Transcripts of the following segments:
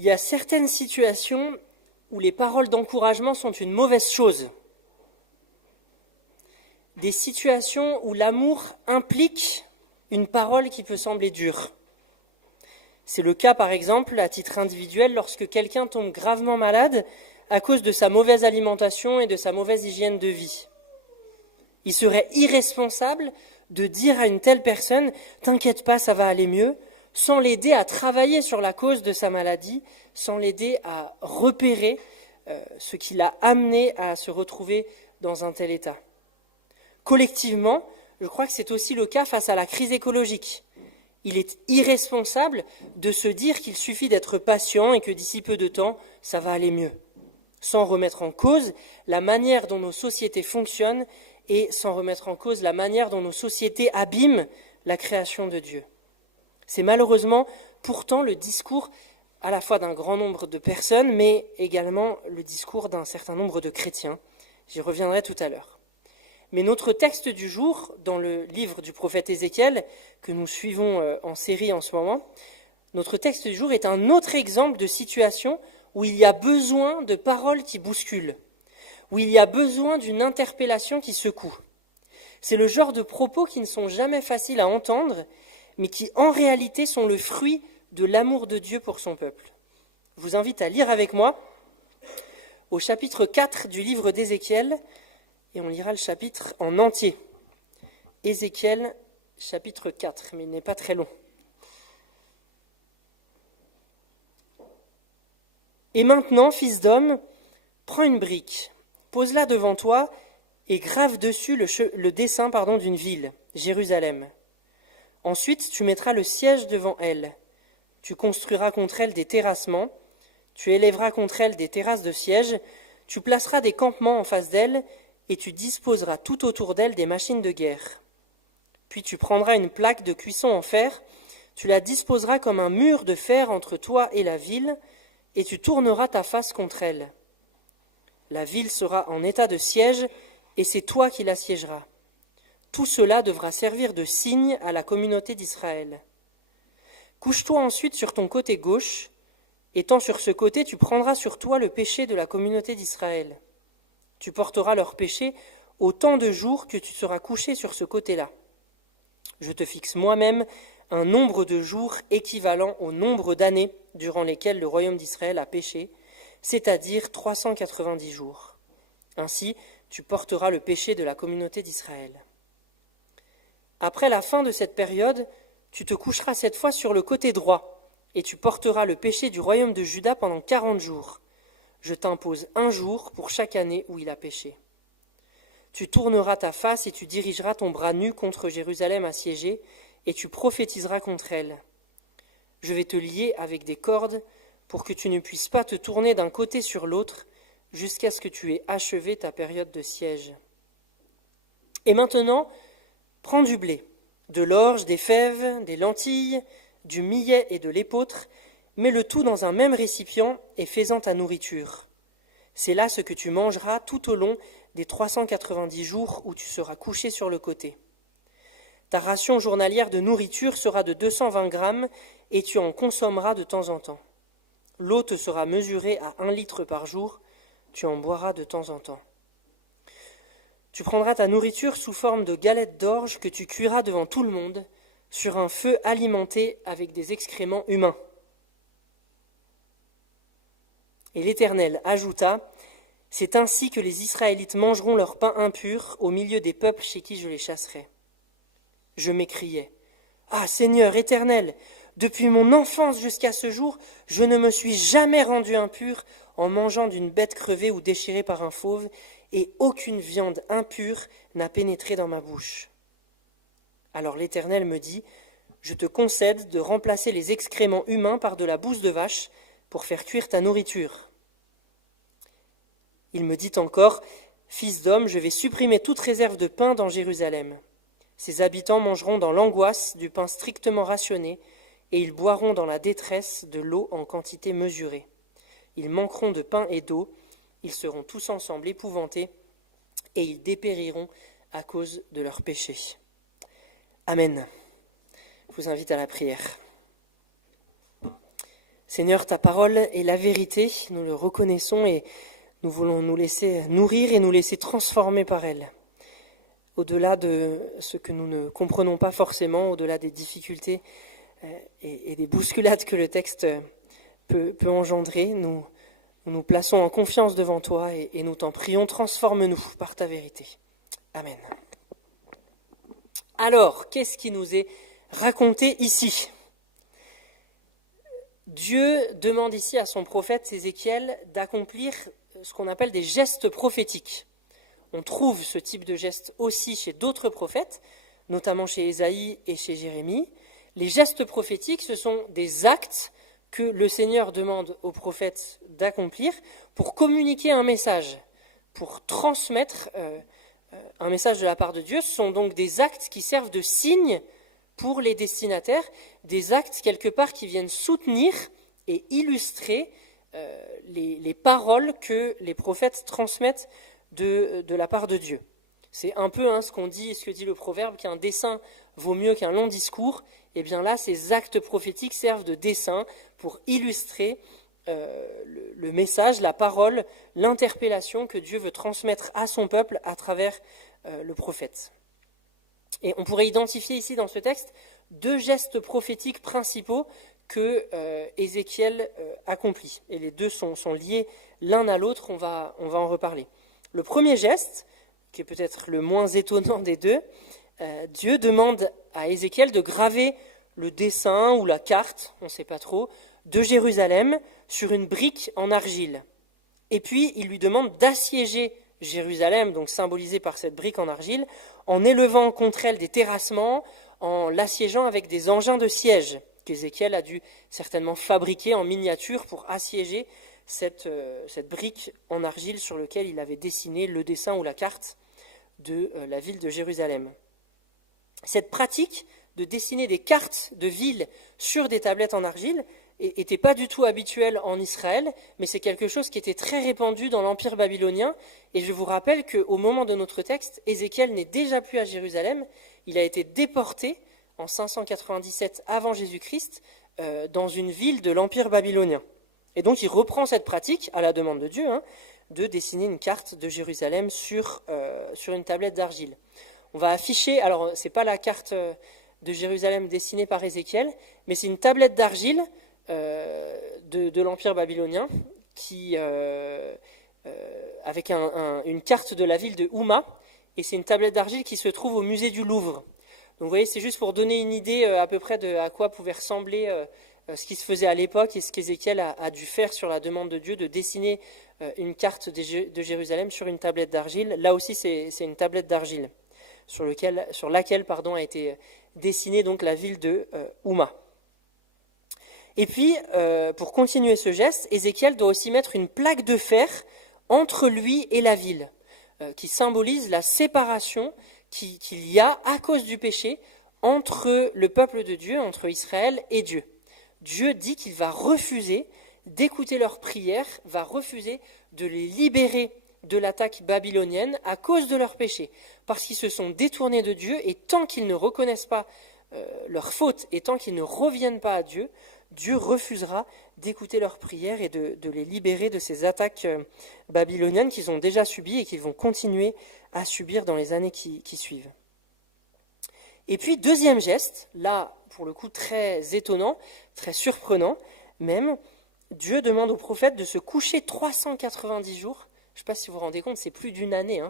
Il y a certaines situations où les paroles d'encouragement sont une mauvaise chose. Des situations où l'amour implique une parole qui peut sembler dure. C'est le cas, par exemple, à titre individuel, lorsque quelqu'un tombe gravement malade à cause de sa mauvaise alimentation et de sa mauvaise hygiène de vie. Il serait irresponsable de dire à une telle personne « T'inquiète pas, ça va aller mieux », sans l'aider à travailler sur la cause de sa maladie, sans l'aider à repérer ce qui l'a amené à se retrouver dans un tel état. Collectivement, je crois que c'est aussi le cas face à la crise écologique. Il est irresponsable de se dire qu'il suffit d'être patient et que d'ici peu de temps, ça va aller mieux, sans remettre en cause la manière dont nos sociétés fonctionnent et sans remettre en cause la manière dont nos sociétés abîment la création de Dieu. C'est malheureusement pourtant le discours à la fois d'un grand nombre de personnes, mais également le discours d'un certain nombre de chrétiens. J'y reviendrai tout à l'heure. Mais notre texte du jour, dans le livre du prophète Ézéchiel, que nous suivons en série en ce moment, notre texte du jour est un autre exemple de situation où il y a besoin de paroles qui bousculent, où il y a besoin d'une interpellation qui secoue. C'est le genre de propos qui ne sont jamais faciles à entendre, mais qui en réalité sont le fruit de l'amour de Dieu pour son peuple. Je vous invite à lire avec moi au chapitre 4 du livre d'Ézéchiel, et on lira le chapitre en entier. Ézéchiel, chapitre 4, mais il n'est pas très long. Et maintenant, fils d'homme, prends une brique, pose-la devant toi et grave dessus le dessin d'une ville, Jérusalem. Ensuite, tu mettras le siège devant elle. Tu construiras contre elle des terrassements, tu élèveras contre elle des terrasses de siège, tu placeras des campements en face d'elle et tu disposeras tout autour d'elle des machines de guerre. Puis tu prendras une plaque de cuisson en fer, tu la disposeras comme un mur de fer entre toi et la ville, et tu tourneras ta face contre elle. La ville sera en état de siège, et c'est toi qui l'assiégeras. Tout cela devra servir de signe à la communauté d'Israël. Couche-toi ensuite sur ton côté gauche, étant sur ce côté, tu prendras sur toi le péché de la communauté d'Israël. Tu porteras leur péché autant de jours que tu seras couché sur ce côté-là. Je te fixe moi-même un nombre de jours équivalent au nombre d'années durant lesquelles le royaume d'Israël a péché, c'est-à-dire 390 jours. Ainsi, tu porteras le péché de la communauté d'Israël. Après la fin de cette période, tu te coucheras cette fois sur le côté droit, et tu porteras le péché du royaume de Juda pendant 40 jours. Je t'impose un jour pour chaque année où il a péché. Tu tourneras ta face et tu dirigeras ton bras nu contre Jérusalem assiégée, et tu prophétiseras contre elle. Je vais te lier avec des cordes pour que tu ne puisses pas te tourner d'un côté sur l'autre jusqu'à ce que tu aies achevé ta période de siège. Et maintenant, prends du blé, de l'orge, des fèves, des lentilles, du millet et de l'épeautre, mets le tout dans un même récipient et fais-en ta nourriture. C'est là ce que tu mangeras tout au long des 390 jours où tu seras couché sur le côté. Ta ration journalière de nourriture sera de 220 grammes et tu en consommeras de temps en temps. L'eau te sera mesurée à 1 litre par jour, tu en boiras de temps en temps. Tu prendras ta nourriture sous forme de galettes d'orge que tu cuiras devant tout le monde, sur un feu alimenté avec des excréments humains. Et l'Éternel ajouta, « C'est ainsi que les Israélites mangeront leur pain impur au milieu des peuples chez qui je les chasserai. » Je m'écriai, « Ah, Seigneur éternel, depuis mon enfance jusqu'à ce jour, je ne me suis jamais rendu impur en mangeant d'une bête crevée ou déchirée par un fauve, et aucune viande impure n'a pénétré dans ma bouche. » Alors l'Éternel me dit, « Je te concède de remplacer les excréments humains par de la bouse de vache pour faire cuire ta nourriture. » Il me dit encore, « Fils d'homme, je vais supprimer toute réserve de pain dans Jérusalem. Ses habitants mangeront dans l'angoisse du pain strictement rationné, et ils boiront dans la détresse de l'eau en quantité mesurée. Ils manqueront de pain et d'eau, ils seront tous ensemble épouvantés, et ils dépériront à cause de leurs péchés. » Amen. Je vous invite à la prière. Seigneur, ta parole est la vérité, nous le reconnaissons et nous voulons nous laisser nourrir et nous laisser transformer par elle. Au-delà de ce que nous ne comprenons pas forcément, au-delà des difficultés et des bousculades que le texte peut engendrer, nous nous plaçons en confiance devant toi et nous t'en prions, transforme-nous par ta vérité. Amen. Alors, qu'est-ce qui nous est raconté ici ? Dieu demande ici à son prophète Ézéchiel d'accomplir ce qu'on appelle des gestes prophétiques. On trouve ce type de geste aussi chez d'autres prophètes, notamment chez Ésaïe et chez Jérémie. Les gestes prophétiques, ce sont des actes que le Seigneur demande aux prophètes d'accomplir pour communiquer un message, pour transmettre un message de la part de Dieu. Ce sont donc des actes qui servent de signe pour les destinataires, des actes quelque part qui viennent soutenir et illustrer les paroles que les prophètes transmettent de la part de Dieu. C'est un peu ce que dit le proverbe, qu'un dessein vaut mieux qu'un long discours. Et bien là, ces actes prophétiques servent de dessein pour illustrer le message, la parole, l'interpellation que Dieu veut transmettre à son peuple à travers le prophète. Et on pourrait identifier ici dans ce texte deux gestes prophétiques principaux que Ézéchiel accomplit. Et les deux sont liés l'un à l'autre, on va en reparler. Le premier geste, qui est peut-être le moins étonnant des deux, Dieu demande à Ézéchiel de graver le dessin ou la carte, on ne sait pas trop, de Jérusalem sur une brique en argile. Et puis, il lui demande d'assiéger Jérusalem, donc symbolisée par cette brique en argile, en élevant contre elle des terrassements, en l'assiégeant avec des engins de siège, qu'Ézéchiel a dû certainement fabriquer en miniature pour assiéger cette brique en argile sur laquelle il avait dessiné le dessin ou la carte de la ville de Jérusalem. Cette pratique de dessiner des cartes de villes sur des tablettes en argile n'était pas du tout habituelle en Israël, mais c'est quelque chose qui était très répandu dans l'Empire babylonien. Et je vous rappelle qu'au moment de notre texte, Ézéchiel n'est déjà plus à Jérusalem. Il a été déporté en 597 avant Jésus-Christ dans une ville de l'Empire babylonien. Et donc il reprend cette pratique, à la demande de Dieu, de dessiner une carte de Jérusalem sur une tablette d'argile. On va afficher, alors c'est pas la carte de Jérusalem dessinée par Ézéchiel, mais c'est une tablette d'argile de l'Empire babylonien avec une carte de la ville de Houma, et c'est une tablette d'argile qui se trouve au musée du Louvre. Donc vous voyez, c'est juste pour donner une idée à peu près de à quoi pouvait ressembler ce qui se faisait à l'époque et ce qu'Ézéchiel a dû faire sur la demande de Dieu de dessiner une carte de Jérusalem sur une tablette d'argile. Là aussi, c'est une tablette d'argile sur laquelle a été dessinée donc la ville de Houma. Et puis, pour continuer ce geste, Ézéchiel doit aussi mettre une plaque de fer entre lui et la ville, qui symbolise la séparation qu'il y a à cause du péché entre le peuple de Dieu, entre Israël et Dieu. Dieu dit qu'il va refuser d'écouter leurs prières, va refuser de les libérer de l'attaque babylonienne à cause de leurs péchés, parce qu'ils se sont détournés de Dieu, et tant qu'ils ne reconnaissent pas leur faute, et tant qu'ils ne reviennent pas à Dieu, Dieu refusera d'écouter leurs prières et de les libérer de ces attaques babyloniennes qu'ils ont déjà subies et qu'ils vont continuer à subir dans les années qui suivent. Et puis, deuxième geste, là, pour le coup, très étonnant, très surprenant même, Dieu demande au prophète de se coucher 390 jours, je ne sais pas si vous vous rendez compte, c'est plus d'une année,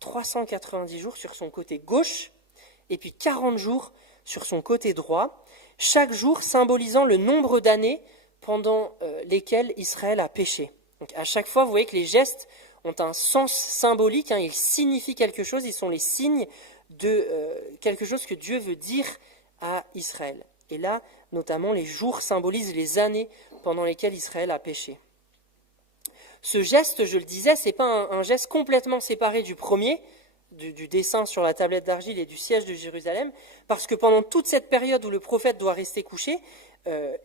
390 jours sur son côté gauche, et puis 40 jours sur son côté droit, chaque jour symbolisant le nombre d'années pendant lesquelles Israël a péché. Donc à chaque fois, vous voyez que les gestes ont un sens symbolique, ils signifient quelque chose, ils sont les signes de quelque chose que Dieu veut dire à Israël. Et là, notamment, les jours symbolisent les années pendant lesquelles Israël a péché. Ce geste, je le disais, ce n'est pas un geste complètement séparé du premier, du dessin sur la tablette d'argile et du siège de Jérusalem, parce que pendant toute cette période où le prophète doit rester couché,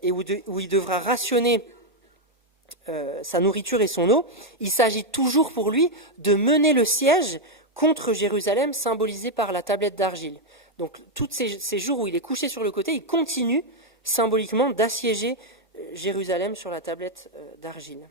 et où il devra rationner sa nourriture et son eau, il s'agit toujours pour lui de mener le siège contre Jérusalem, symbolisé par la tablette d'argile. Donc tous ces jours où il est couché sur le côté, il continue symboliquement d'assiéger Jérusalem sur la tablette d'argile.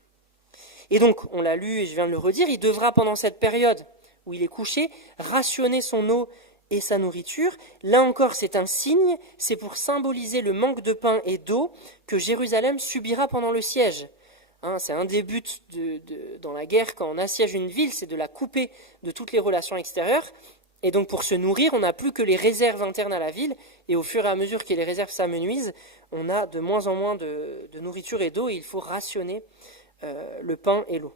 Et donc, on l'a lu et je viens de le redire, il devra pendant cette période où il est couché rationner son eau et sa nourriture. Là encore, c'est un signe, c'est pour symboliser le manque de pain et d'eau que Jérusalem subira pendant le siège. C'est un des buts dans la guerre, quand on assiège une ville, c'est de la couper de toutes les relations extérieures. Et donc pour se nourrir, on n'a plus que les réserves internes à la ville, et au fur et à mesure que les réserves s'amenuisent, on a de moins en moins de nourriture et d'eau, et il faut rationner le pain et l'eau.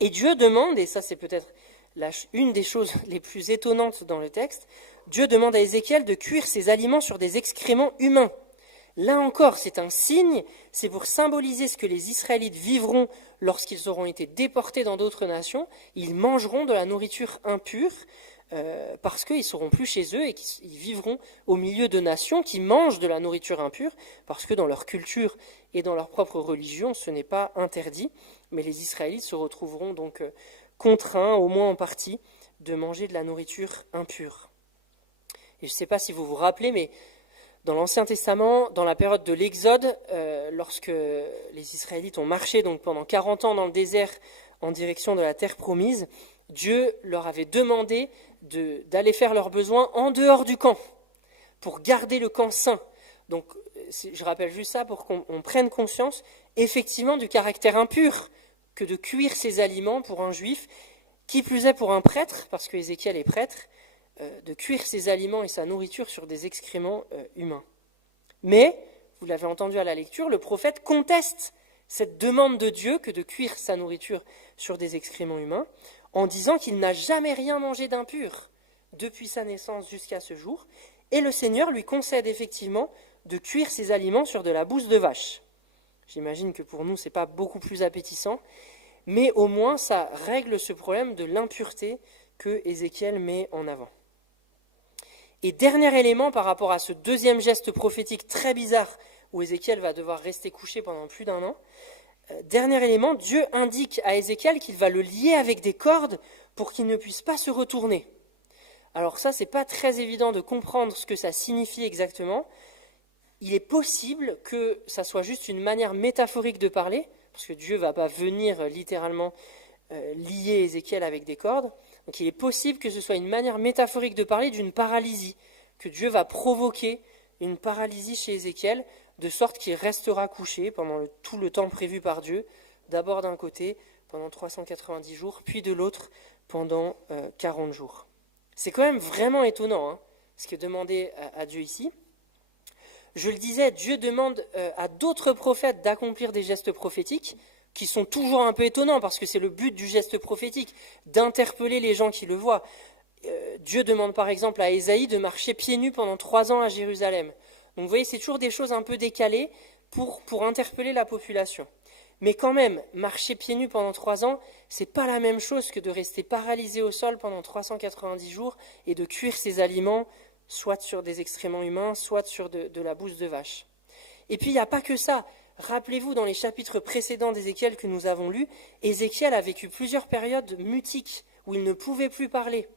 Et Dieu demande, et ça c'est peut-être une des choses les plus étonnantes dans le texte, Dieu demande à Ézéchiel de cuire ses aliments sur des excréments humains. Là encore, c'est un signe, c'est pour symboliser ce que les Israélites vivront lorsqu'ils auront été déportés dans d'autres nations. Ils mangeront de la nourriture impure parce qu'ils ne seront plus chez eux et qu'ils vivront au milieu de nations qui mangent de la nourriture impure parce que dans leur culture et dans leur propre religion, ce n'est pas interdit. Mais les Israélites se retrouveront donc contraints, au moins en partie, de manger de la nourriture impure. Et je ne sais pas si vous vous rappelez, mais dans l'Ancien Testament, dans la période de l'Exode, lorsque les Israélites ont marché donc pendant 40 ans dans le désert en direction de la terre promise, Dieu leur avait demandé d'aller faire leurs besoins en dehors du camp, pour garder le camp saint. Donc, je rappelle juste ça pour qu'on prenne conscience effectivement du caractère impur que de cuire ses aliments pour un juif, qui plus est pour un prêtre, parce que Ézéchiel est prêtre, de cuire ses aliments et sa nourriture sur des excréments humains. Mais, vous l'avez entendu à la lecture, le prophète conteste cette demande de Dieu que de cuire sa nourriture sur des excréments humains, en disant qu'il n'a jamais rien mangé d'impur depuis sa naissance jusqu'à ce jour, et le Seigneur lui concède effectivement de cuire ses aliments sur de la bouse de vache. J'imagine que pour nous, ce n'est pas beaucoup plus appétissant, mais au moins ça règle ce problème de l'impureté que Ézéchiel met en avant. Et dernier élément par rapport à ce deuxième geste prophétique très bizarre où Ézéchiel va devoir rester couché pendant plus d'1 an, dernier élément, Dieu indique à Ézéchiel qu'il va le lier avec des cordes pour qu'il ne puisse pas se retourner. Alors ça, c'est pas très évident de comprendre ce que ça signifie exactement. Il est possible que ça soit juste une manière métaphorique de parler, parce que Dieu ne va pas venir littéralement lier Ézéchiel avec des cordes. Donc il est possible que ce soit une manière métaphorique de parler d'une paralysie, que Dieu va provoquer une paralysie chez Ézéchiel, de sorte qu'il restera couché pendant tout le temps prévu par Dieu, d'abord d'un côté pendant 390 jours, puis de l'autre pendant 40 jours. C'est quand même vraiment étonnant ce qui est demandé à Dieu ici. Je le disais, Dieu demande à d'autres prophètes d'accomplir des gestes prophétiques qui sont toujours un peu étonnants parce que c'est le but du geste prophétique, d'interpeller les gens qui le voient. Dieu demande par exemple à Ésaïe de marcher pieds nus pendant 3 ans à Jérusalem. Donc vous voyez, c'est toujours des choses un peu décalées pour interpeller la population. Mais quand même, marcher pieds nus pendant 3 ans, c'est pas la même chose que de rester paralysé au sol pendant 390 jours et de cuire ses aliments, soit sur des excréments humains, soit sur de la bouse de vache. Et puis il n'y a pas que ça. Rappelez-vous, dans les chapitres précédents d'Ézéchiel que nous avons lus, Ézéchiel a vécu plusieurs périodes mutiques où il ne pouvait plus parler.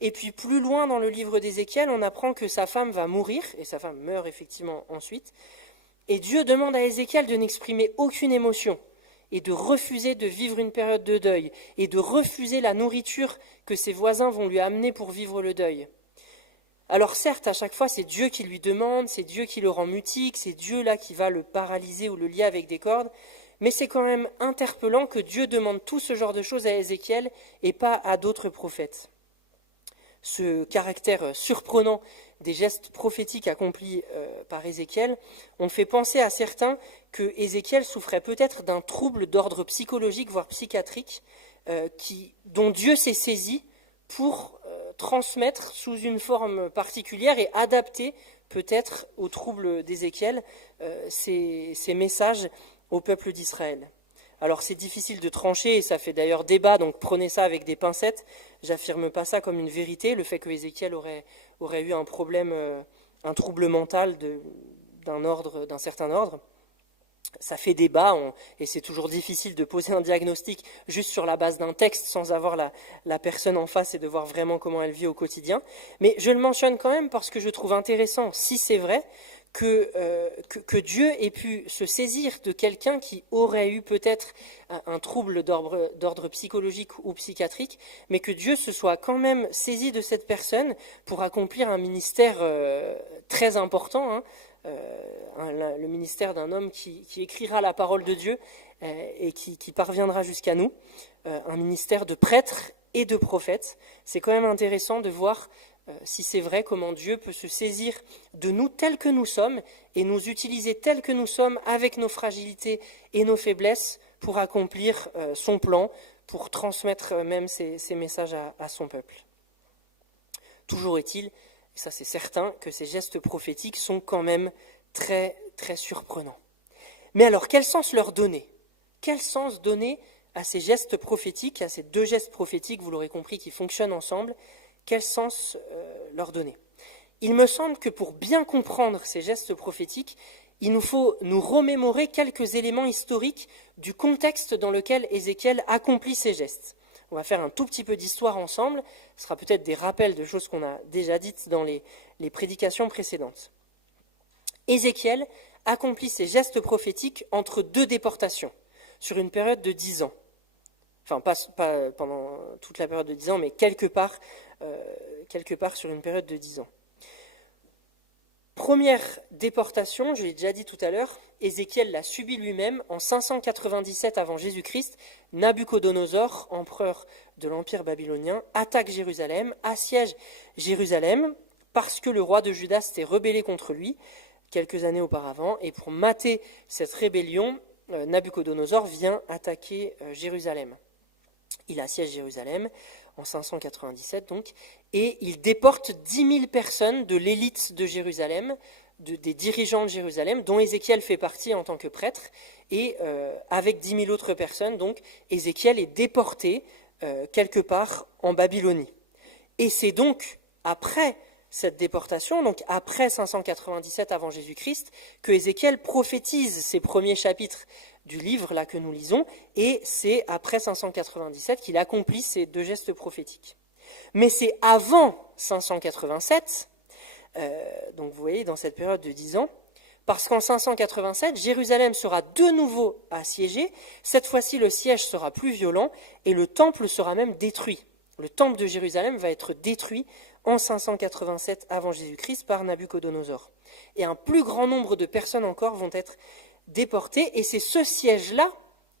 Et puis plus loin dans le livre d'Ézéchiel, on apprend que sa femme va mourir, et sa femme meurt effectivement ensuite, et Dieu demande à Ézéchiel de n'exprimer aucune émotion, et de refuser de vivre une période de deuil, et de refuser la nourriture que ses voisins vont lui amener pour vivre le deuil. Alors certes, à chaque fois, c'est Dieu qui lui demande, c'est Dieu qui le rend mutique, c'est Dieu là qui va le paralyser ou le lier avec des cordes, mais c'est quand même interpellant que Dieu demande tout ce genre de choses à Ézéchiel et pas à d'autres prophètes. Ce caractère surprenant des gestes prophétiques accomplis par Ézéchiel, on fait penser à certains que Ézéchiel souffrait peut-être d'un trouble d'ordre psychologique, voire psychiatrique, dont Dieu s'est saisi pour transmettre sous une forme particulière et adapter peut-être au trouble d'Ézéchiel ces messages au peuple d'Israël. Alors c'est difficile de trancher et ça fait d'ailleurs débat, donc prenez ça avec des pincettes. J'affirme pas ça comme une vérité, le fait que Ézéchiel aurait eu un problème, un trouble mental d'un certain ordre. Ça fait débat et c'est toujours difficile de poser un diagnostic juste sur la base d'un texte sans avoir la personne en face et de voir vraiment comment elle vit au quotidien. Mais je le mentionne quand même parce que je trouve intéressant, si c'est vrai, que Dieu ait pu se saisir de quelqu'un qui aurait eu peut-être un trouble d'ordre psychologique ou psychiatrique, mais que Dieu se soit quand même saisi de cette personne pour accomplir un ministère très important, hein, le ministère d'un homme qui écrira la parole de Dieu et qui parviendra jusqu'à nous, un ministère de prêtre et de prophète. C'est quand même intéressant de voir si c'est vrai, comment Dieu peut se saisir de nous tels que nous sommes et nous utiliser tels que nous sommes avec nos fragilités et nos faiblesses pour accomplir son plan, pour transmettre même ses messages à son peuple. Toujours est-il, et ça c'est certain, que ces gestes prophétiques sont quand même très, très surprenants. Mais alors, quel sens leur donner ? Quel sens donner à ces gestes prophétiques, à ces deux gestes prophétiques, vous l'aurez compris, qui fonctionnent ensemble ? Quel sens leur donner ? Il me semble que pour bien comprendre ces gestes prophétiques, il nous faut nous remémorer quelques éléments historiques du contexte dans lequel Ézéchiel accomplit ces gestes. On va faire un tout petit peu d'histoire ensemble, ce sera peut-être des rappels de choses qu'on a déjà dites dans les prédications précédentes. Ézéchiel accomplit ces gestes prophétiques entre deux déportations, sur une période de 10 ans. Enfin, pas pendant toute la période de 10 ans, mais quelque part sur une période de 10 ans. Première déportation, je l'ai déjà dit tout à l'heure, Ézéchiel l'a subi lui-même en 597 avant Jésus-Christ. Nabuchodonosor, empereur de l'Empire babylonien, attaque Jérusalem, assiège Jérusalem, parce que le roi de Juda s'était rebellé contre lui quelques années auparavant, et pour mater cette rébellion, Nabuchodonosor vient attaquer Jérusalem. Il assiège Jérusalem en 597 donc, et il déporte 10 000 personnes de l'élite de Jérusalem, des dirigeants de Jérusalem, dont Ézéchiel fait partie en tant que prêtre, et avec 10 000 autres personnes, donc Ézéchiel est déporté quelque part en Babylonie. Et c'est donc après cette déportation, donc après 597 avant Jésus-Christ, que Ézéchiel prophétise ses premiers chapitres du livre là que nous lisons, et c'est après 597 qu'il accomplit ces deux gestes prophétiques. Mais c'est avant 587, donc vous voyez dans cette période de 10 ans, parce qu'en 587, Jérusalem sera de nouveau assiégée, cette fois-ci le siège sera plus violent, et le temple sera même détruit. Le temple de Jérusalem va être détruit en 587 avant Jésus-Christ par Nabuchodonosor. Et un plus grand nombre de personnes encore vont être déportées, et c'est ce siège-là,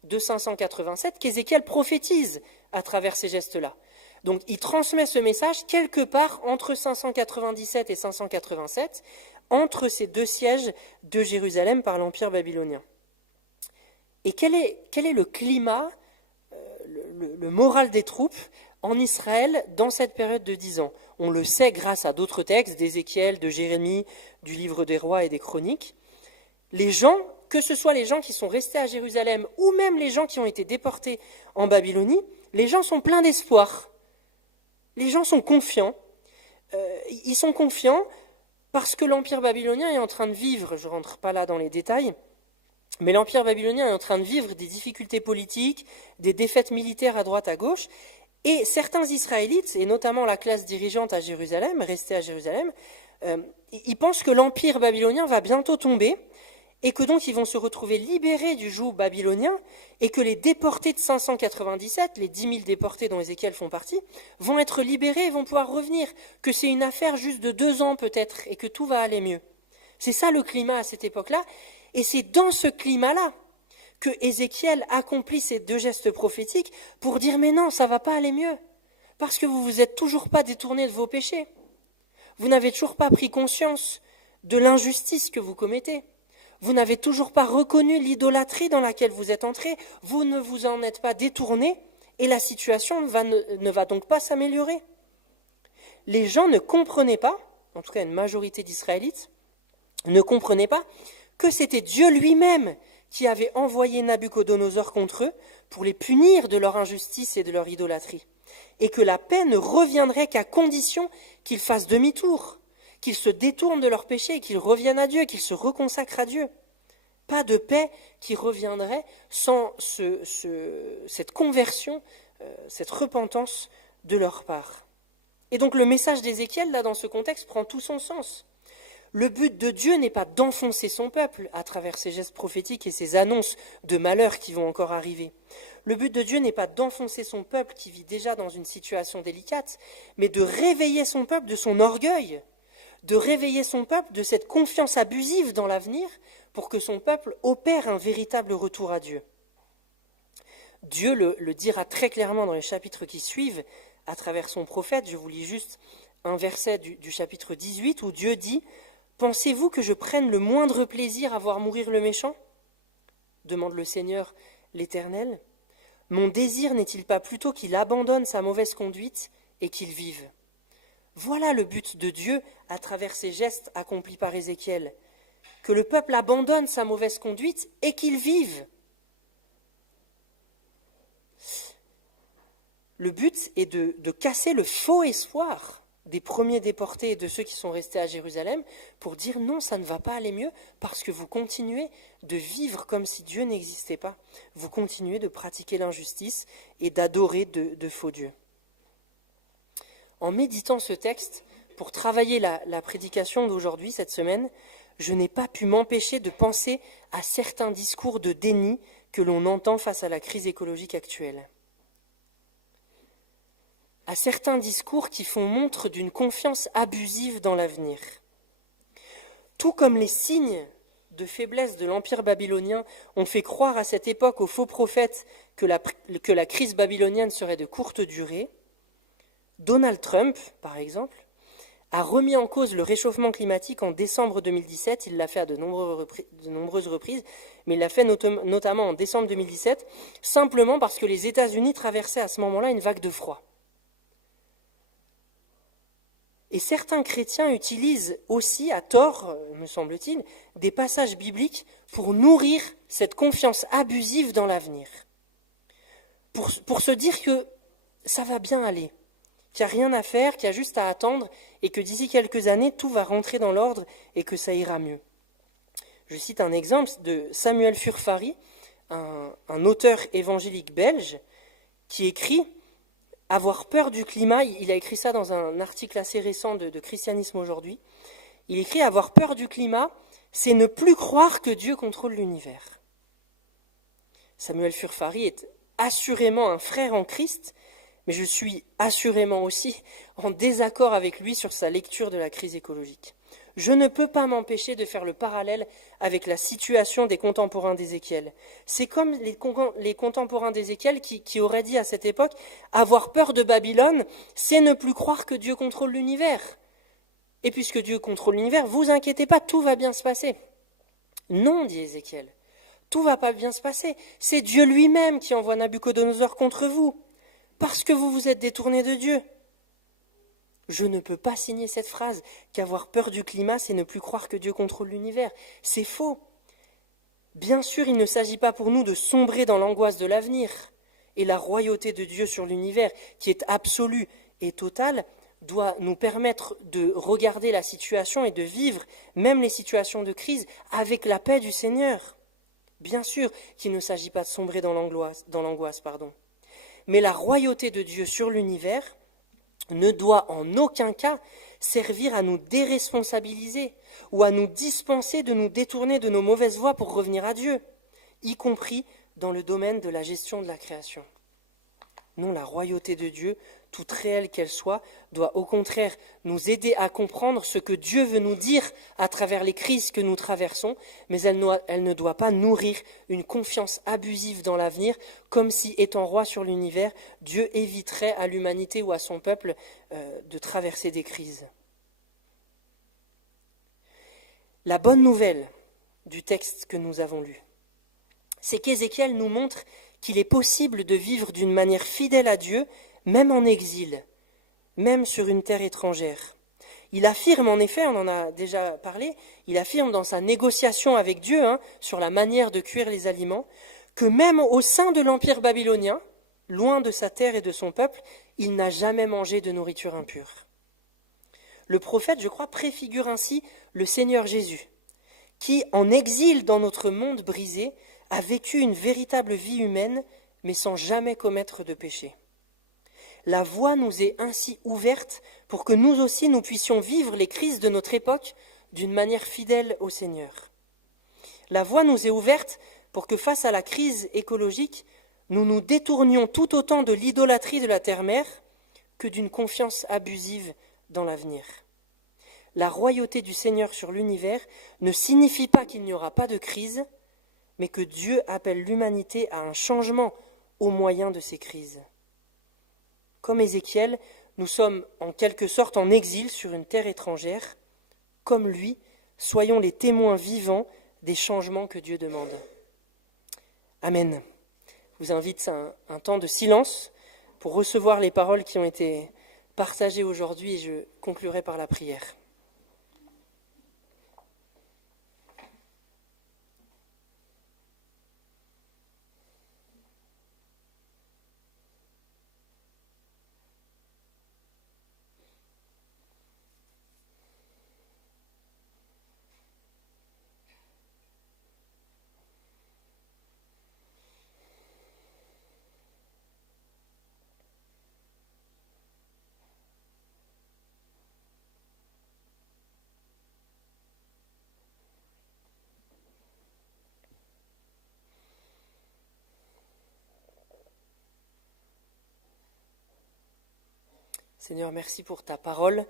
de 587, qu'Ézéchiel prophétise à travers ces gestes-là. Donc il transmet ce message quelque part entre 597 et 587, entre ces deux sièges de Jérusalem par l'Empire babylonien. Et quel est le climat, le moral des troupes en Israël dans cette période de 10 ans ? On le sait grâce à d'autres textes, d'Ézéchiel, de Jérémie, du livre des rois et des chroniques. Les gens, que ce soit les gens qui sont restés à Jérusalem ou même les gens qui ont été déportés en Babylonie, les gens sont pleins d'espoir. Les gens sont confiants. Ils sont confiants parce que l'Empire babylonien est en train de vivre, je ne rentre pas là dans les détails, mais l'Empire babylonien est en train de vivre des difficultés politiques, des défaites militaires à droite à gauche, et certains Israélites, et notamment la classe dirigeante à Jérusalem, restée à Jérusalem, ils pensent que l'Empire babylonien va bientôt tomber, et que donc ils vont se retrouver libérés du joug babylonien, et que les déportés de 597, les 10 000 déportés dont Ézéchiel font partie, vont être libérés et vont pouvoir revenir, que c'est une affaire juste de 2 ans peut-être, et que tout va aller mieux. C'est ça le climat à cette époque-là, et c'est dans ce climat-là que Ézéchiel accomplit ces deux gestes prophétiques pour dire « mais non, ça ne va pas aller mieux, parce que vous ne vous êtes toujours pas détourné de vos péchés, vous n'avez toujours pas pris conscience de l'injustice que vous commettez. Vous n'avez toujours pas reconnu l'idolâtrie dans laquelle vous êtes entré, vous ne vous en êtes pas détourné, et la situation ne va donc pas s'améliorer. » Les gens ne comprenaient pas, en tout cas une majorité d'Israélites, ne comprenaient pas que c'était Dieu lui-même qui avait envoyé Nabuchodonosor contre eux pour les punir de leur injustice et de leur idolâtrie, et que la paix ne reviendrait qu'à condition qu'ils fassent demi-tour, qu'ils se détournent de leurs péchés, qu'ils reviennent à Dieu, qu'ils se reconsacrent à Dieu. Pas de paix qui reviendrait sans cette conversion, cette repentance de leur part. Et donc le message d'Ézéchiel, là, dans ce contexte, prend tout son sens. Le but de Dieu n'est pas d'enfoncer son peuple à travers ses gestes prophétiques et ses annonces de malheur qui vont encore arriver. Le but de Dieu n'est pas d'enfoncer son peuple qui vit déjà dans une situation délicate, mais de réveiller son peuple de son orgueil, de réveiller son peuple de cette confiance abusive dans l'avenir pour que son peuple opère un véritable retour à Dieu. Dieu le dira très clairement dans les chapitres qui suivent à travers son prophète. Je vous lis juste un verset du chapitre 18 où Dieu dit « Pensez-vous que je prenne le moindre plaisir à voir mourir le méchant ?» demande le Seigneur l'Éternel. « Mon désir n'est-il pas plutôt qu'il abandonne sa mauvaise conduite et qu'il vive ?» Voilà le but de Dieu à travers ces gestes accomplis par Ézéchiel, que le peuple abandonne sa mauvaise conduite et qu'il vive. Le but est de casser le faux espoir des premiers déportés et de ceux qui sont restés à Jérusalem pour dire non, ça ne va pas aller mieux parce que vous continuez de vivre comme si Dieu n'existait pas. Vous continuez de pratiquer l'injustice et d'adorer de faux dieux. En méditant ce texte, pour travailler la prédication d'aujourd'hui, cette semaine, je n'ai pas pu m'empêcher de penser à certains discours de déni que l'on entend face à la crise écologique actuelle. À certains discours qui font montre d'une confiance abusive dans l'avenir. Tout comme les signes de faiblesse de l'Empire babylonien ont fait croire à cette époque aux faux prophètes que la crise babylonienne serait de courte durée, Donald Trump, par exemple, a remis en cause le réchauffement climatique en décembre 2017. Il l'a fait à de nombreuses reprises, mais il l'a fait notamment en décembre 2017, simplement parce que les États-Unis traversaient à ce moment-là une vague de froid. Et certains chrétiens utilisent aussi, à tort, me semble-t-il, des passages bibliques pour nourrir cette confiance abusive dans l'avenir. Pour se dire que ça va bien aller, qu'il n'y a rien à faire, qu'il y a juste à attendre et que d'ici quelques années, tout va rentrer dans l'ordre et que ça ira mieux. Je cite un exemple de Samuel Furfari, un auteur évangélique belge, qui écrit « Avoir peur du climat », il a écrit ça dans un article assez récent de Christianisme aujourd'hui, il écrit « Avoir peur du climat, c'est ne plus croire que Dieu contrôle l'univers ». Samuel Furfari est assurément un frère en Christ, mais je suis assurément aussi en désaccord avec lui sur sa lecture de la crise écologique. Je ne peux pas m'empêcher de faire le parallèle avec la situation des contemporains d'Ézéchiel. C'est comme les contemporains d'Ézéchiel qui auraient dit à cette époque « Avoir peur de Babylone, c'est ne plus croire que Dieu contrôle l'univers. Et puisque Dieu contrôle l'univers, vous inquiétez pas, tout va bien se passer. » Non, dit Ézéchiel, tout va pas bien se passer. C'est Dieu lui-même qui envoie Nabuchodonosor contre vous, parce que vous vous êtes détournés de Dieu. Je ne peux pas signer cette phrase qu'avoir peur du climat, c'est ne plus croire que Dieu contrôle l'univers. C'est faux. Bien sûr, il ne s'agit pas pour nous de sombrer dans l'angoisse de l'avenir. Et la royauté de Dieu sur l'univers, qui est absolue et totale, doit nous permettre de regarder la situation et de vivre même les situations de crise avec la paix du Seigneur. Bien sûr qu'il ne s'agit pas de sombrer dans l'angoisse. Mais la royauté de Dieu sur l'univers ne doit en aucun cas servir à nous déresponsabiliser ou à nous dispenser de nous détourner de nos mauvaises voies pour revenir à Dieu, y compris dans le domaine de la gestion de la création. Non, la royauté de Dieu, toute réelle qu'elle soit, doit au contraire nous aider à comprendre ce que Dieu veut nous dire à travers les crises que nous traversons, mais elle ne doit pas nourrir une confiance abusive dans l'avenir, comme si, étant roi sur l'univers, Dieu éviterait à l'humanité ou à son peuple de traverser des crises. La bonne nouvelle du texte que nous avons lu, c'est qu'Ézéchiel nous montre qu'il est possible de vivre d'une manière fidèle à Dieu, même en exil, même sur une terre étrangère. Il affirme en effet, on en a déjà parlé, il affirme dans sa négociation avec Dieu sur la manière de cuire les aliments, que même au sein de l'Empire babylonien, loin de sa terre et de son peuple, il n'a jamais mangé de nourriture impure. Le prophète, je crois, préfigure ainsi le Seigneur Jésus, qui, en exil dans notre monde brisé, a vécu une véritable vie humaine, mais sans jamais commettre de péché. La voie nous est ainsi ouverte pour que nous aussi nous puissions vivre les crises de notre époque d'une manière fidèle au Seigneur. La voie nous est ouverte pour que face à la crise écologique, nous nous détournions tout autant de l'idolâtrie de la terre-mère que d'une confiance abusive dans l'avenir. La royauté du Seigneur sur l'univers ne signifie pas qu'il n'y aura pas de crise, mais que Dieu appelle l'humanité à un changement au moyen de ces crises. Comme Ézéchiel, nous sommes en quelque sorte en exil sur une terre étrangère. Comme lui, soyons les témoins vivants des changements que Dieu demande. Amen. Je vous invite à un temps de silence pour recevoir les paroles qui ont été partagées aujourd'hui et je conclurai par la prière. Seigneur, merci pour ta parole,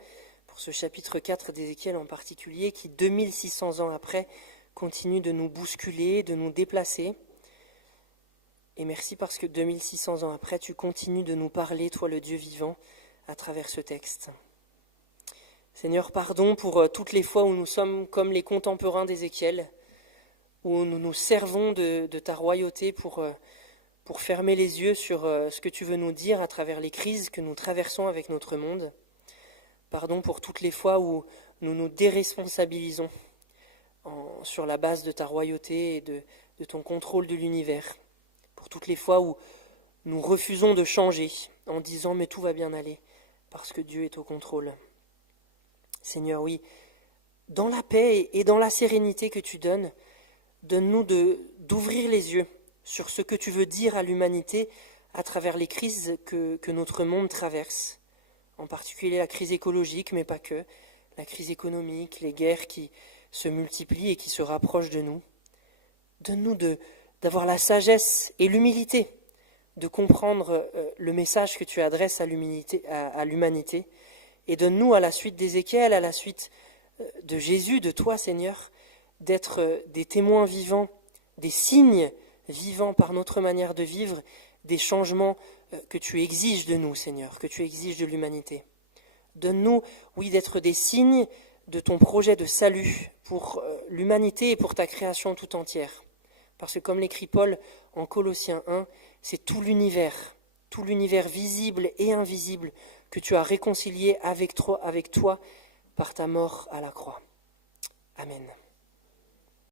pour ce chapitre 4 d'Ézéchiel en particulier, qui 2600 ans après continue de nous bousculer, de nous déplacer. Et merci parce que 2600 ans après, tu continues de nous parler, toi le Dieu vivant, à travers ce texte. Seigneur, pardon pour toutes les fois où nous sommes comme les contemporains d'Ézéchiel, où nous nous servons de ta royauté pour fermer les yeux sur ce que tu veux nous dire à travers les crises que nous traversons avec notre monde. Pardon pour toutes les fois où nous nous déresponsabilisons sur la base de ta royauté et de ton contrôle de l'univers. Pour toutes les fois où nous refusons de changer en disant « mais tout va bien aller » parce que Dieu est au contrôle. Seigneur, oui, dans la paix et dans la sérénité que tu donnes, donne-nous d'ouvrir les yeux sur ce que tu veux dire à l'humanité à travers les crises que notre monde traverse, en particulier la crise écologique, mais pas que, la crise économique, les guerres qui se multiplient et qui se rapprochent de nous. Donne-nous d'avoir la sagesse et l'humilité de comprendre le message que tu adresses à l'humanité, et donne-nous à la suite d'Ézéchiel, à la suite de Jésus, de toi Seigneur, d'être des témoins vivants, des signes vivants par notre manière de vivre, des changements que tu exiges de nous, Seigneur, que tu exiges de l'humanité. Donne-nous, oui, d'être des signes de ton projet de salut pour l'humanité et pour ta création tout entière. Parce que comme l'écrit Paul en Colossiens 1, c'est tout l'univers visible et invisible que tu as réconcilié avec toi par ta mort à la croix. Amen.